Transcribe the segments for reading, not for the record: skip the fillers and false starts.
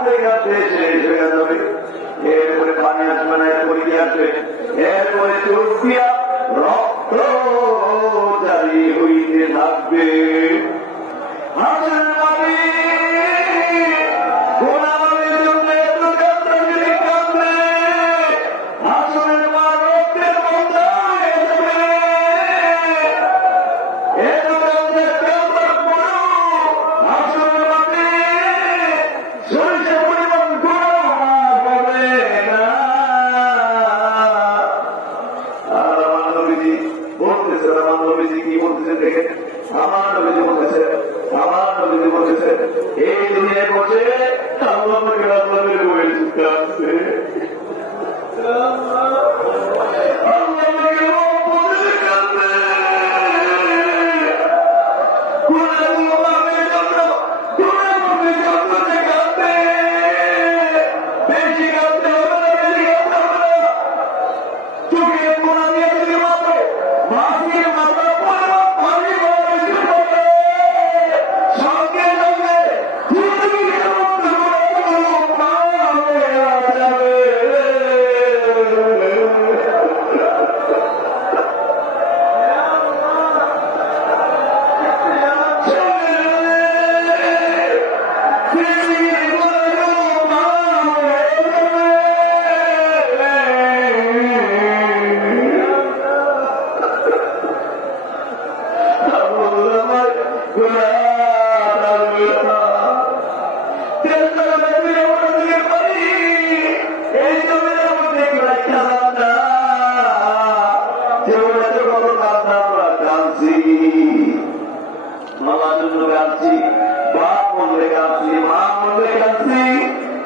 কাঁদতে কাঁদতে শেষ হয়ে যাবে। এরপরে পানি আসবে না, এরপরে কি আসবে? এরপরে চোখ দিয়া রক্ত জারি হইতে থাকবে। হাসের মারি গোলামের জন্য এত কাঁদতে যদি কাঁদবে, হাসের মা রক্তের বন্ধা হয়ে যাবে। এত কাঁদতে কাঁদার পরেও হাসের মারি সরিষা পরিমাণ গোলাম হবে না। আর আমার নবীজি বলতেছে, আমার নবীজি কি বলতেছে দেখেন, আমার নবীজি বলতেছে, আমার নবীজি বলতেছে, এই দুনিয়ায় বসে আল্লাহকে আল্লাহকে বলেছে কাঁদছে, আল্লাহকে বলে কাঁদছে, গোলামের জন্য গোলামের জন্য কাঁদছে। বেশি কাঁদতে হবে না, বেশি কাঁদতে হবে না। চোখে কোনা দিয়ে যদি মাত্র মাসির মাথা পরিমাণ পানি বলে সঙ্গে সঙ্গে পৃথিবীর মধ্যে পার হয়ে যাবে। মামার জন্য কাঁদছি, বাপ বললে কাঁদছি, মা বললে কাঁদছি,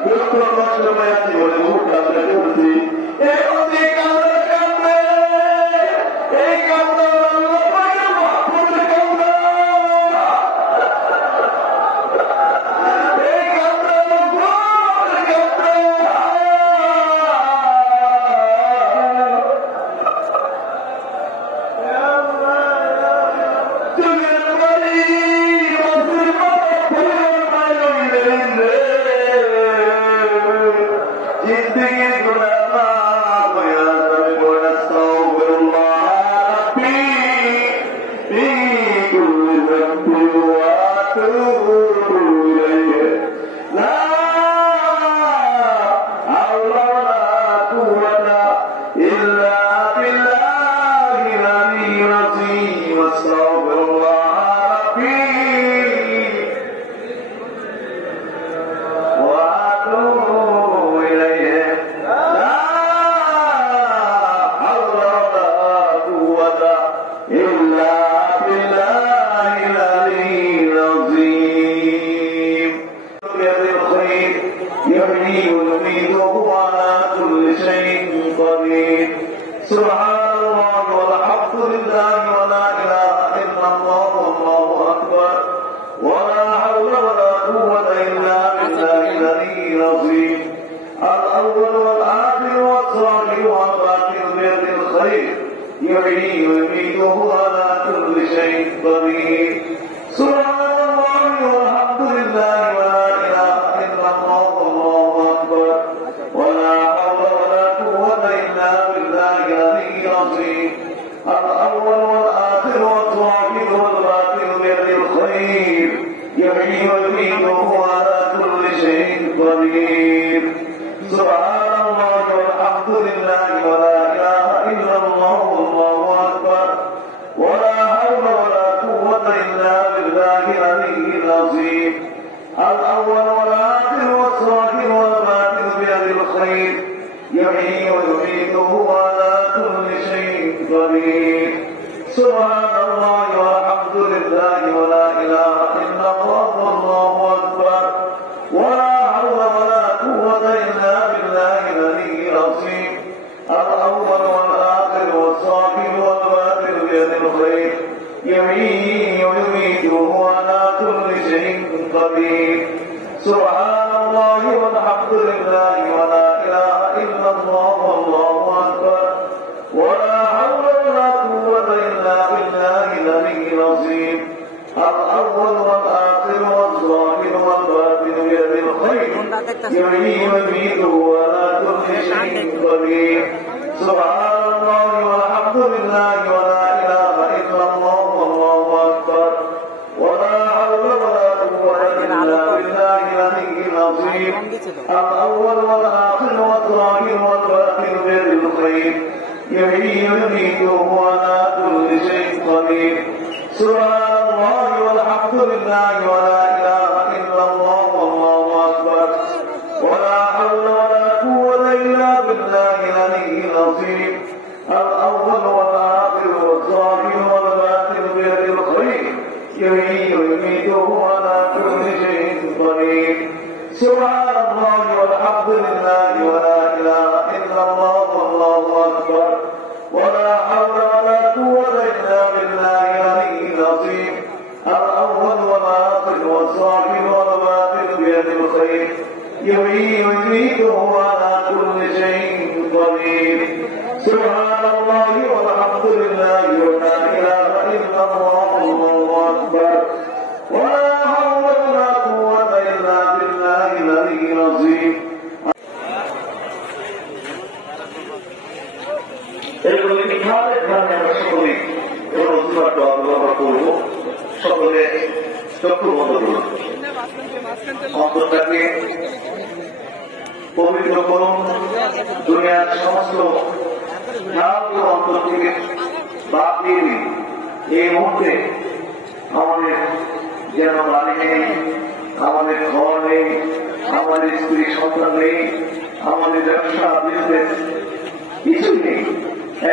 দুঃখ কষ্ট পেয়েছি বলে মুখ কাঁদতে করছি। এই কাঁদে কাঁদবে, এই কাঁদে سبحان الله والحمد لله ولا إله إلا الله والله أكبر ولا حول ولا قوة إلا بالله العلي العظيم. الأول والآخر والظاهر والباطن بيده الخير يحيي ويميت وهو على كل شيء قدير. سبحان الله والحمد لله ولا إله إلا الله والله أكبر ولا حول ولا قوة إلا بالله العلي العظيم. الأول والآخر والظاهر والباطن بيده الخير يحيي ويميت وهو على كل شيء قدير. سبحان الله والحمد لله ولا إله إلا الله والله أكبر ولا حول ولا قوة إلا بالله العلي العظيم. الأول والآخر والظاهر والباطن بيده الخير يحيي ويميت وهو على كل شيء قدير. سبحان الله والحمد لله ولا إله إلا الله والله أكبر ولا حول ولا قوة إلا بالله العلي العظيم. الأول والآخر والظاهر والباطن بيده الخير يحيي ويميت وهو على كل شيء قدير. سبحان الله والحمد لله ولا إله إلا الله والله أكبر ولا حول ولا قوة إلا بالله العلي العظيم. الأول والآخر والظاهر والباطن بيده الخير يحيي ويميت وعلى كل شيء قدير سبحان الله والحمد لله ولا إله إلا الله والله أكبر ولا حول ولا قوة إلا بالله العلي العظيم الأول والآخر والظاهر والباطن بيده الخير يحيي ويميت وعلى كل شيء قدير سبحان الله والحمد لله ولا إله إلا الله والله أكبر ولا حول ولا قوة إلا بالله العلي العظيم الأول والآخر والظاهر والباطن بيده الخير يحيي ويميت على كل شيء قدير سبحان الله والحمد لله ولا إله إلا الله والله أكبر ولا حول ولا قوة إلا بالله العلي العظيم الأول والآخر والظاهر والباطن بيده الخير يحيي ويميت على كل شيء قدير سبحان الله والحمد لله ولا إله إلا الله والله أكبر ولا حول ولا قوة إلا بالله العلي العظيم এগুলো ইতিহাসের ধারণে আমরা সকলে ব্যবহার করবো সকলে চক্ষু বন্ধ করুন অন্তরটাকে পবিত্র করুন দুনিয়ার সমস্ত অন্তর থেকে বাদ দিয়ে দিন এই মুহূর্তে আমাদের যেন বাড়ি নেই আমাদের ঘর নেই আমাদের স্ত্রী সন্তান নেই আমাদের ব্যবসা বিজনেস কিছুই নেই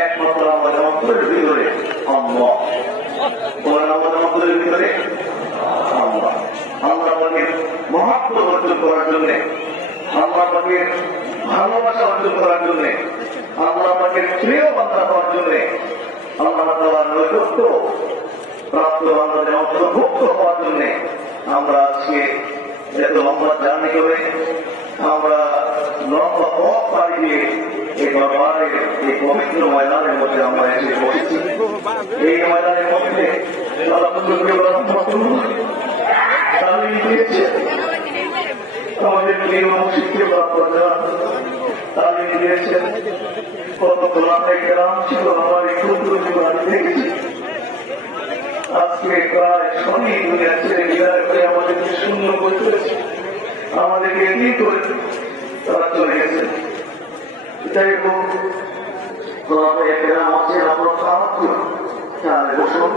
একমাত্র আমাদের অন্তরের ভিতরে আল্লাহ আমাদের অন্তরের ভিতরে আল্লাহ আল্লাহ আমাকে মহাত্ম অর্জন করার জন্য আল্লাহ আমাকে ভালোবাসা অর্জন করার জন্য আল্লাহ আমাকে প্রিয় বান্দা হওয়ার জন্য আল্লাহ তাআলার নৈকট্য প্রাপ্ত আমাদের অন্তর্ভুক্ত হওয়ার জন্য আমরা আজকে এত লম্বা জার্নি করে আমরা লম্বা পথ পাড়ি দিয়ে এই দরবারের এই পবিত্র ময়দানের মধ্যে আমরা এসে পড়েছি এই ময়দানের মধ্যে তালিম দিয়েছে আমাদের প্রিয় শিক্ষক তালিম দিয়েছেন কত গ্রাম ছিল আমার এই ক্ষুদ্র বাড়ি দেখেছি আজকে প্রায় শনি দুনিয়া ছেড়ে বিদায় করে আমাদেরকে শূন্য করে তুলেছে আমাদেরকে এগিয়ে করে তারা চলে গেছে যাই হোক আপনার সাহায্য বসুন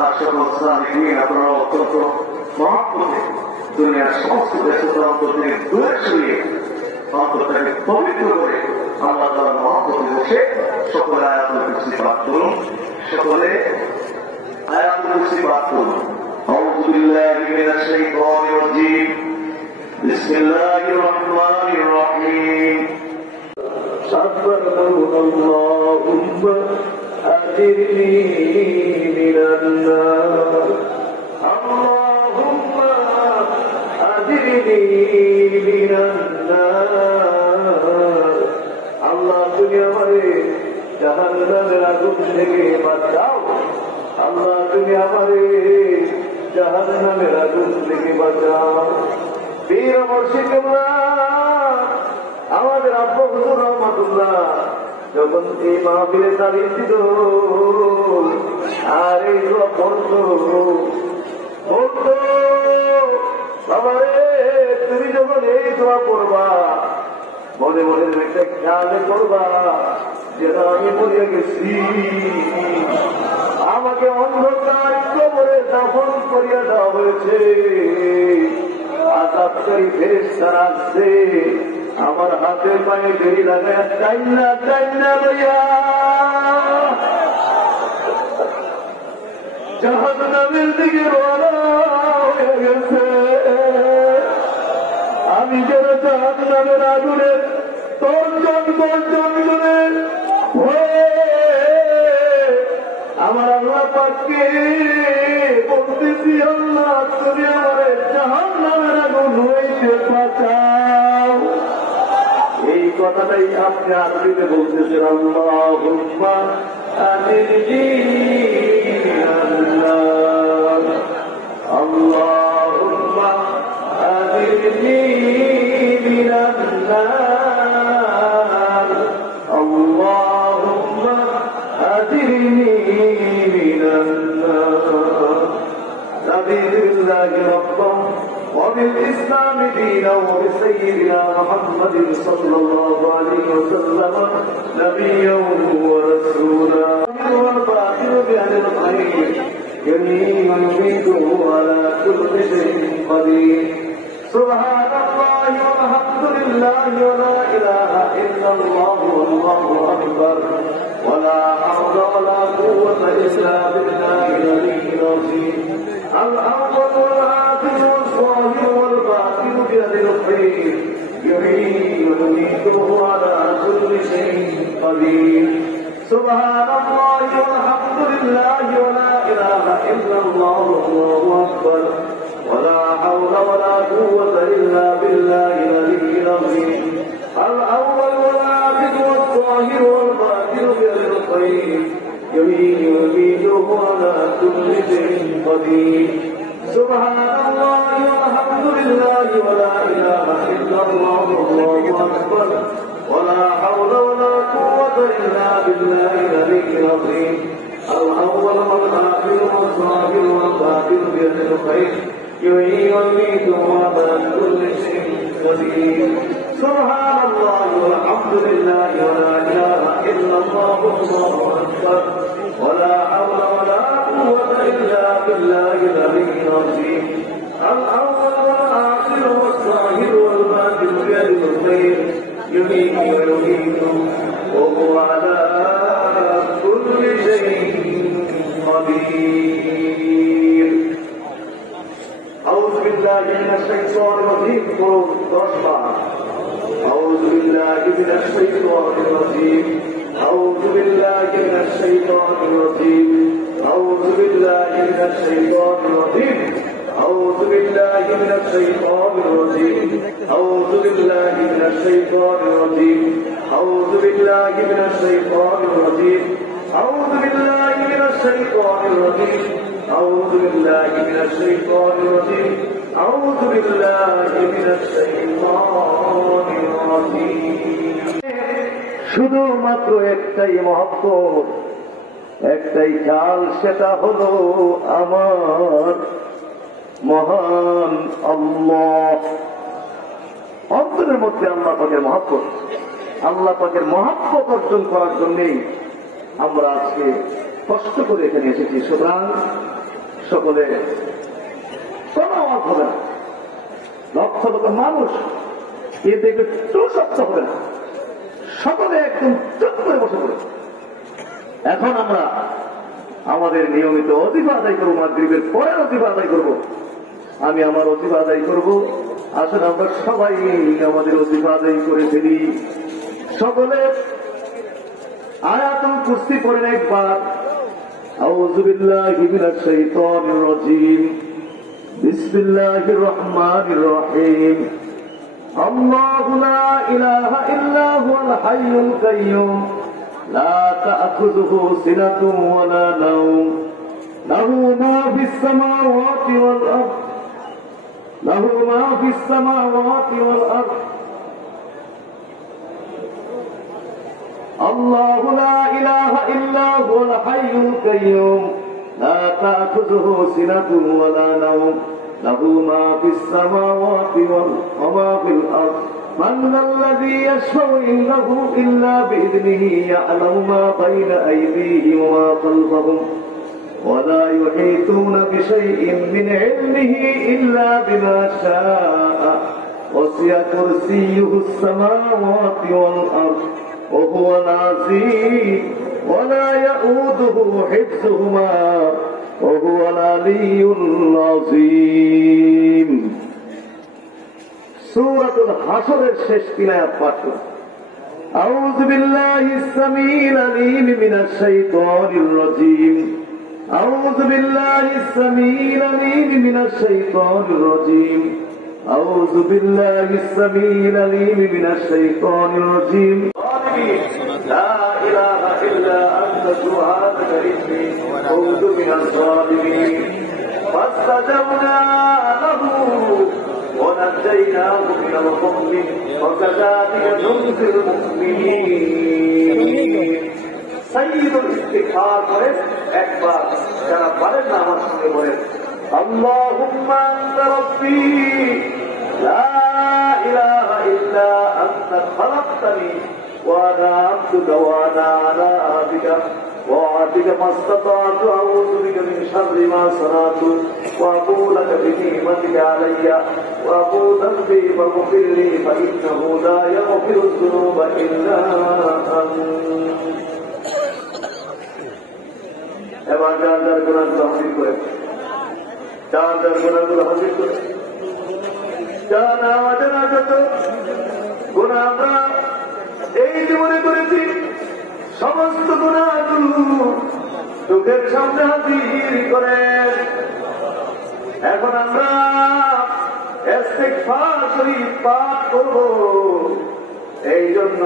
আর সকল স্থানে আপনারা অত্যন্ত মহাত্মকে দুনিয়ার সমস্ত ব্যস্ততা অন্তর থেকে দূরে সরিয়ে অন্তরটাকে পবিত্র করে আল্লাহ তাআলার মহাত্মকে বসে সকলে আয়াতুল কুরসি পাঠ করুন সকলে আয়াতুল কুরসি পাঠ করুন আউযু বিল্লাহি মিনাশ শাইতানির রাজীম বিসমিল্লাহির রহমানির রহিম اللهم أجرني من النار اللهم أجرني من النار الله दुनिया हमारे जहन्नमेर आগুন থেকে বাঁচাও আল্লাহ दुनिया हमारे जहन्नमेर आগুন থেকে বাঁচাও পীর মুর্শিদ কিবলা আমাদের আব্বা হুজুর রহমাতুল্লাহ যখন এই মাহফিলে তালিম দিত আর এই দোয়া পড়তো বাবা রে তুমি যখন এই দোয়া পড়বা মনে মনে একটা খেয়ালে করবা যেন আমি মরে গেছি আমাকে অন্ধকার কবরে দাফন করিয়া দেওয়া হয়েছে আযাবকারী ফেরেশতারা আসছে আমার হাতে পায়ে বেরি লাগায় টাইনা টাইনা লইয়া জাহান্নামের দিকে রওনা হয়ে গেছে আমি যেন জাহান্নামের আগুনে তর্জন করে আমার আল্লাহ পাককে বলতেছি আল্লাহ তুমি আমার জাহান্নামের আগুন হইতে বাঁচাও এই কথাটাই আপনি আরবিতে বলতেছেন আল্লাহুম্মা আজিরনি মিনান্নার আল্লাহুম্মা আজিরনি মিনান্নার محمد صلى الله عليه وسلم نبيا ورسولا والباطل بأهل الخير يمين يميته على كل شيء قدير سبحان الله والحمد لله ولا إله إلا الله والله أكبر ولا حول ولا قوة إلا بالله العلي العظيم الأول والآخر والظاهر والباطن بيده الخير يحيي ويميته على كل شيء قدير سبحان الله والحمد لله ولا إله إلا الله والله أكبر ولا حول ولا قوة إلا بالله العلي العظيم الأول والآخر والظاهر والباطن بيده الخير يحيي ويميته على كل شيء قدير سبحان الله والحمد لله ولا إله إلا الله والله أكبر ولا حول ولا قوة إلا بالله العلي العظيم الأول والآخر والظاهر والباطن بيده الخير يحيي ويميته على كل شيء قدير سبحان الله والحمد لله ولا إله إلا الله والله أكبر ولا حول ولا قوة إلا بالله العلي العظيم الأول والآخر والظاهر والباطن بيده الخير يحيي ويميت وهو على كل شيء قدير أعوذ بالله من الشيطان الرجيم أعوذ بالله من الشيطان الرجيم أعوذ بالله من الشيطان الرجيم أعوذ بالله من الشيطان الرجيم أعوذ بالله من الشيطان الرجيم أعوذ بالله من الشيطان الرجيم أعوذ بالله من الشيطان الرجيم أعوذ بالله من الشيطان الرجيم أعوذ بالله من الشيطان الرجيم أعوذ بالله من الشيطان الرجيم শুধুমাত্র একটাই মহব্বত একটাই চাল সেটা হলো আমার মহান আল্লাহ অন্তরের মধ্যে আল্লাহ পাকের মহব্বত আল্লাহ পাকের মহব্বত অর্জন করার জন্যই আমরা আজকে কষ্ট করে এখানে এসেছি সুতরাং সকলে কোনো অভাব হবে না লক্ষ লক্ষ মানুষ কিন্তু একটু শক্ত হবে না সকলে একদম চুপ করে বসে পড়ে এখন আমরা আমাদের নিয়মিত অজিফা আদায় করবো মাগরিবের পরে অজিফা আদায় করবো আমি আমার অজিফা আদায় করবো আসলে আমরা সবাই আমাদের অজিফা আদায় করে ফেলি সকলে আয়াতুল কুরসি পড়েন একবার আউযু বিল্লাহি মিনাশ শাইতানির রাজীম বিসমিল্লাহির রহমানির রহিম আল্লাহু লা ইলাহা ইল্লা হুয়াল হাইয়ুল কাইয়্যুম লা তা'খুযুহু সিনাতুন ওয়া লা নাওম লাহু মা ফিস সামাওয়াতি ওয়াল আরদ লাহু মা ফিস সামাওয়াতি ওয়াল আরদ الله لا إله إلا هو الحي القيوم لا تأخذه سنة ولا نوم له ما في السماوات وما في الأرض من ذا الذي يشفع عنده إلا بإذنه يعلم ما بين أيديهم وما خلفهم ولا يحيطون بشيء من علمه إلا بما شاء وسع كرسيه السماوات والأرض وهو العزيز ولا يؤوده حفظهما وهو العلي العظيم سورة الحشر الشيش تلاوة পাঠ أعوذ بالله السميع العليم من الشيطان الرجيم أعوذ بالله السميع العليم من الشيطان الرجيم أعوذ بالله السميع العليم من الشيطان الرجيم لا إله إلا أنت سبحانك إني كنت من الظالمين فاستجبنا له ونجيناه من الغم وكذلك ننجي المؤمنين سيد الاستغفار করে একবার যারা পারেন না আমার সঙ্গে বলেন اللهم أنت ربي لا إله إلا إلا أنت خلقتني وأنا عبدك وأنا على عهدك ووعدك ما استطعت أعوذ بك من شر ما صنعت وأبو لك بنعمتك علي وأبو ذنبي فاغفر لي فإنه لا يغفر الذنوب إلا أنت এবার যার যার গুণাগুলো হাজির করে যার যার গুণাগুলো হাজির করে যারা আমাদের যত গুণা আমরা এই জীবনে করেছি সমস্ত গুণাগুলো চোখের সামনে হাজির করে এখন আমরা ইস্তিগফার শরীফ পাঠ করব এই জন্য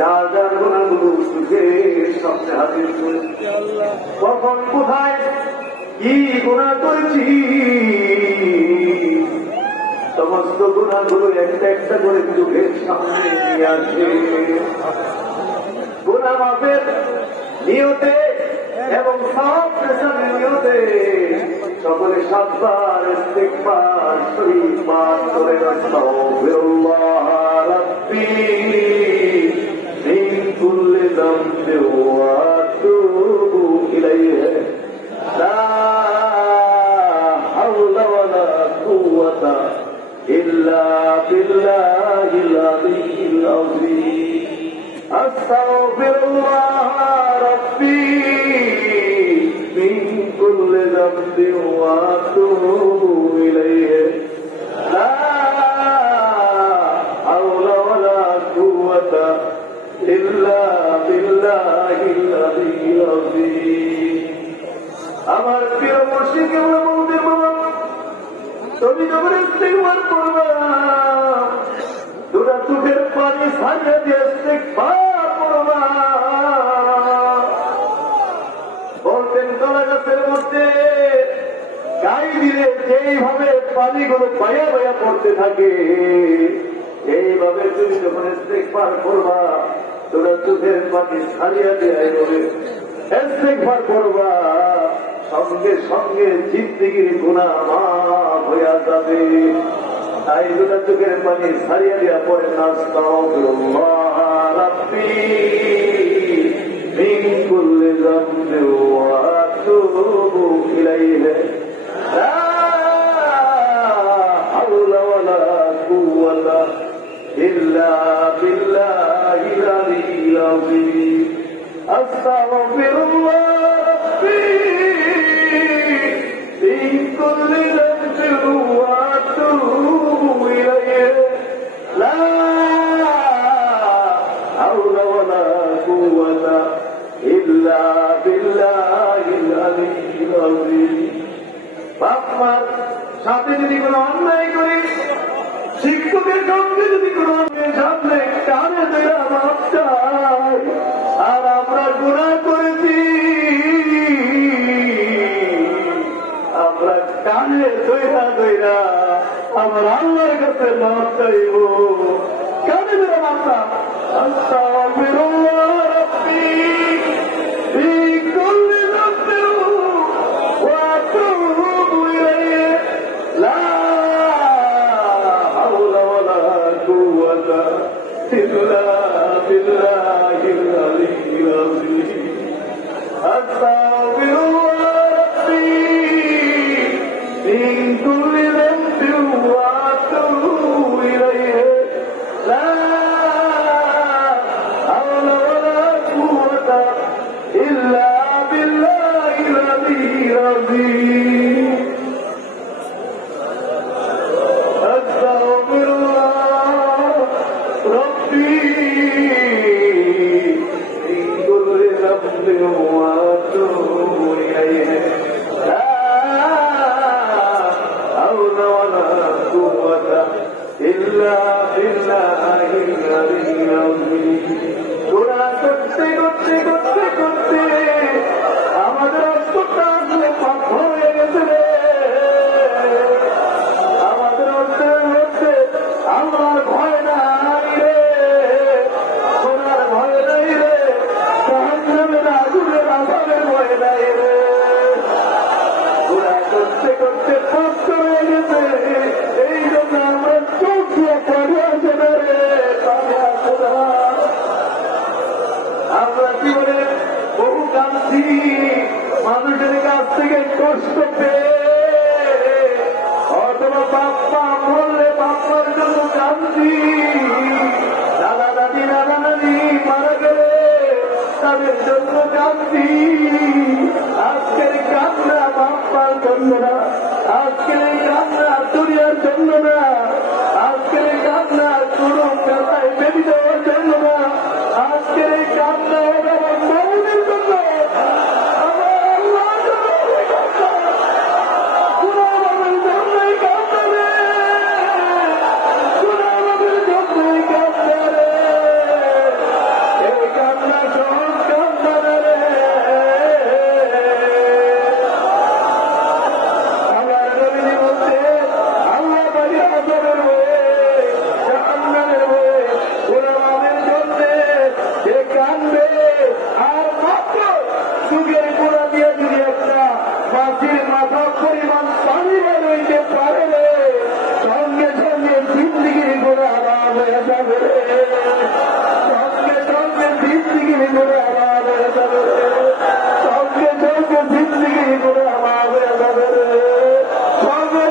যার যার গুণাগুলো চোখের সামনে হাজির করে কখন কোথায় কি গুণা করেছি সমস্ত গুণাগুলো একটা একটা করে চোখের সামনে নিয়ে আসে গুণা মাফের নিয়তে এবং সব পেশার নিয়তে সকলে 7 বার ইস্তিগফার শরীফ পাঠ করে আস্তাগফিরুল্লাহ রাব্বি মিন কুল্লি যামবিন ওয়া আতুবু ইলাইহি লা হাওলা ওয়ালা কুওয়াতা ইল্লা বিল্লাহিল আলিয়্যিল আযীম আস্তাগফিরুল্লাহ রাব্বি মিন কুল্লি যামবিন ওয়া আতুবু ইলাইহি লা হাওলা ওয়ালা কুওয়াতা ইল্লা বিল্লাহিল আলিয়্যিল আযীম আমার প্রিয় মুর্শিদ কেবল বলতে বাবা তুমি যখন ইস্তিগফার করবা দুটা চোখের পানি ছাড়িয়ে দিয়ে ইস্তিগফার করবা বলতেন কলা গাছের মধ্যে গাই দিলে যেইভাবে পানিগুলো বায়া বায়া পড়তে থাকে এইভাবে তুমি যখন ইস্তিগফার করবা দুটা চোখের পানি ছাড়িয়ে দিয়ে বলে ইস্তিগফার করবা সঙ্গে সঙ্গে জিন্দেগির গুনাহ মাফ হয়ে যাবে তাই দুটা চোখের পানি ছাড়িয়ে দেওয়া পরে আস্তাগফিরুল্লাহ রাব্বি মিন কুল্লি যামবিন ওয়া আতুবু ইলাইহি লা হাওলা ওয়ালা কুওয়াতা ইল্লা বিল্লাহিল আলিয়্যিল আযীম আস্তাগফিরুল্লাহ রাব্বি من كل ذنب وأتوب إليه لا حول ولا قوة إلا بالله العلي العظيم বাপমার সাথে যদি কোনো অন্যায় করি শিক্ষকের সঙ্গে যদি কোনো অন্যায় সামনে টানে দেয়া মাপ চাই আর আমরা গুনাহ করেছি আমরা কানে দইরা দইরা আমার আল্লাহর কাছে মাপ চাইব কানে দইরা মাপটা আস্তাগফিরুল্লাহ রাব্বি মিন কুল্লি যামবিন ওয়া আতুবু ইলাইহি লা হাওলা ওয়ালা কুওয়াতা ইল্লা বিল্লাহিল আলিয়্যিল আযীম আস্তাগফিরুল্লাহ রাব্বি من كل ذنب وأتوب إليه لا حول ولا قوة إلا بالله العلي العظيم أستغفر الله ربي من كل ذنب وأتوب إليه إلا بالله العلي العظيم গুনাহ করতে করতে করতে করতে আমাদের অন্তরটা আসলে পাথর হয়ে গেছে রে আমাদের অন্তরের মধ্যে আল্লাহর ভয় নাই রে গুনার ভয় নাই রে জাহান্নামের আগুনের আযাবের ভয় নাই রে গুনাহ করতে করতে পাথর হয়ে গেছে এই জন্য আমরা চোখ দিয়ে পানি আসে না রে কষ্ট পেয়ে অথবা বাপ্পা বললে বাপ্পার জন্য কান্দি, দাদা দাদি নানা নানি মারা গেলে তাদের জন্য কান্দি। আজকের কান্না বাপ্পার জন্য না, আজকের কান্না দুনিয়ার জন্য না, আজকের কান্না কোনো পেলায় বেবি দেওয়ার জন্য না, আজকের কান্না আমার মৌনের জন্য, আমার আল্লাহর জন্য গুলামের জন্যই কান্না রে, গুলামের জন্যই কান্না রে, এই কান্না সহজ কান্না রে। আমার নবীজি বলতে আল্লাহ বাড়ি আদরের হয়ে জাহান্নামের হয়ে গোলামের জন্যে সে কানবে। আর মাত্র যুগের গোড়া দিয়ে যদি একটা মাছির মাথা পরিমাণ পানি বের হইতে পারে রে, সঙ্গে সঙ্গে জিন্দিগির গোড়া আরাম হয়ে যাবে রে, সঙ্গে সঙ্গে জিন্দিগির গোড়া আরাম হয়ে যাবে রে, সঙ্গে সঙ্গে জিন্দিগির গোড়া আরাম হয়ে যাবে রে, সঙ্গে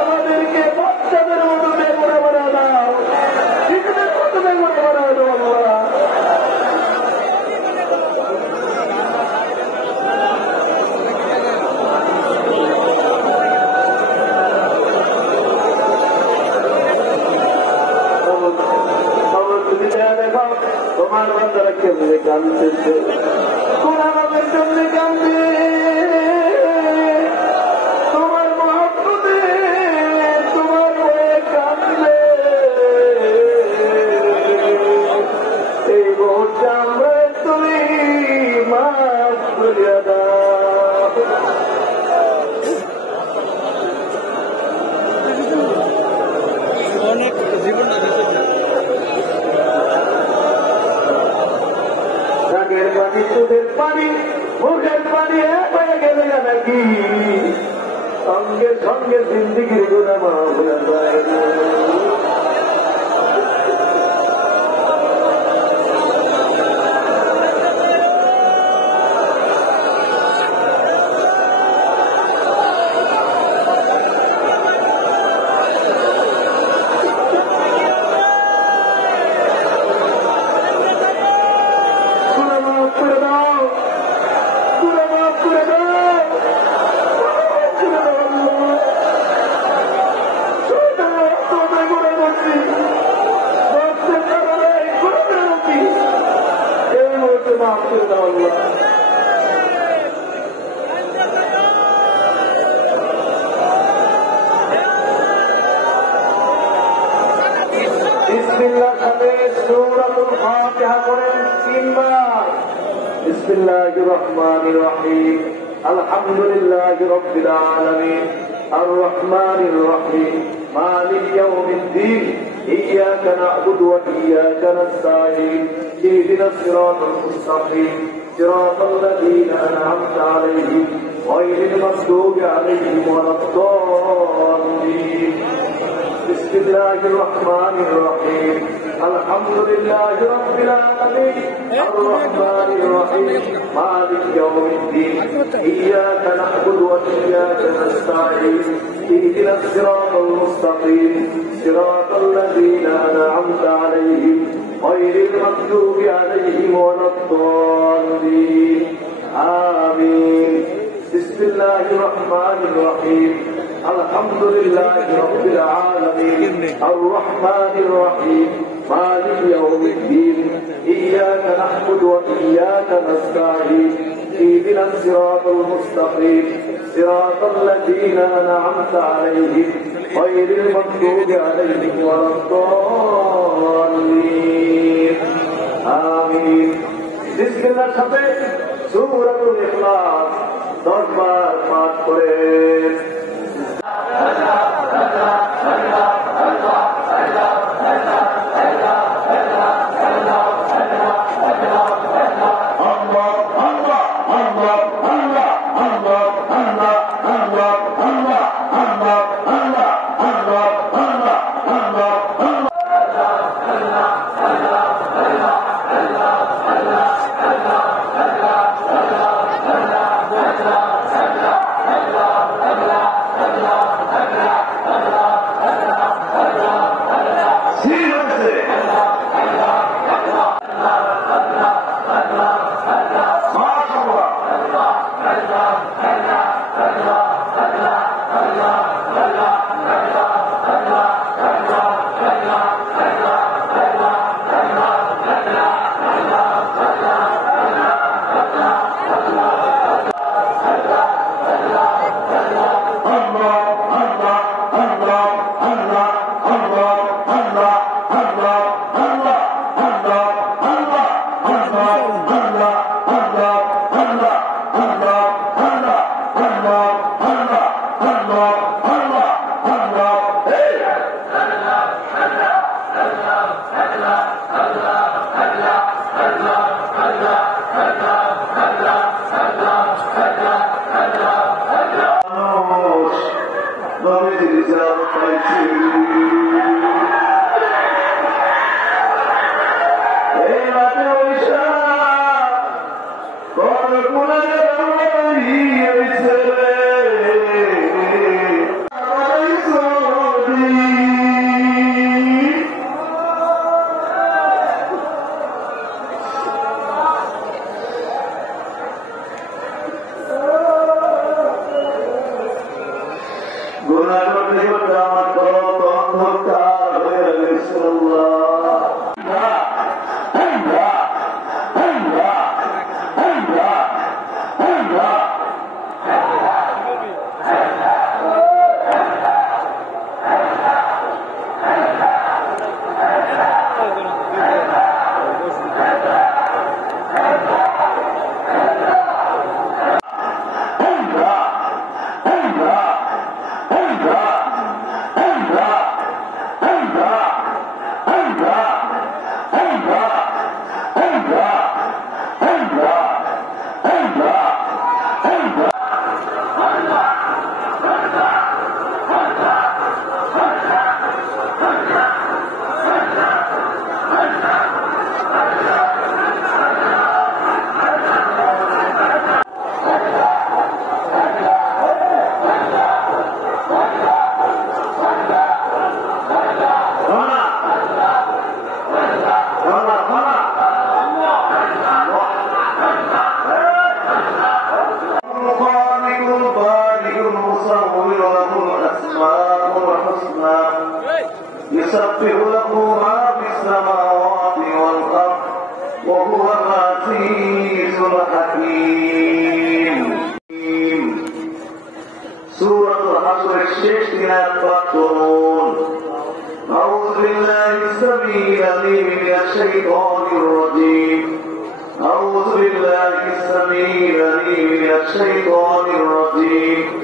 আমাদেরকে বাচ্চাদের মতো বেগুনা বানা দাও, শিশুদের মতো বেগুনা বানা দাও আল্লাহ। তোমার বান্দারা কেমনে কাঁদতেছে, কোরআনের জন্য কাঁদবে, তোমার মহব্বতে তোমার হয়ে কাঁদবে। এই মুহূর্তে আমরা তুমি মাফ করিয়া দাও। অনেক জীবন রাগের পানি চোখের পানি মুখের পানি এক হয়ে গেলে নাকি সঙ্গে সঙ্গে জিন্দিগির গুণা মাফ হয়ে যায়। বিসমিল্লাহ খানে সূরাতুল ফাতিহা পড়েন 3 বার। বিসমিল্লাহির রহমানির রহিম, আলহামদুলিল্লাহি রাব্বিল আলামিন, আর রহমানির রহিম, মালিক ইয়াউমিদ্দিন, ইয়্যাকা না'বুদু ওয়া ইয়্যাকা নাস্তাঈন, ইহদিনাস সিরাতাল মুস্তাকিম, সিরাতাল লাযীনা আন'আমতা আলাইহিম গায়রিল মাগদুবি আলাইহিম ওয়ালাদ-দাল্লিন। بسم الله الرحمن الرحيم، الحمد لله رب العالمين، الرحمن الرحيم، مالك يوم الدين، إياك نعبد وإياك نستعين، اهدنا الصراط المستقيم، صراط الذين أنعمت عليهم غير المغضوب عليهم ولا الضالين، آمين. بسم الله الرحمن الرحيم، الحمد لله رب العالمين، الرحمن الرحيم، مالك يوم الدين، إياك نعبد وإياك نستعين، اهدنا الصراط المستقيم، صراط الذين أنعمت عليهم غير المغضوب عليهم ولا الضالين. আমিন। বিসমিল্লাহর সাথে সূরাতুল ইখলাস 10 বার পাঠ করেন। يسبح له ما في السماوات والأرض وهو العزيز الحكيم سورة الحشر الشيخ أعوذ بالله السميع العليم من الشيطان الرجيم أعوذ بالله السميع العليم من الشيطان الرجيم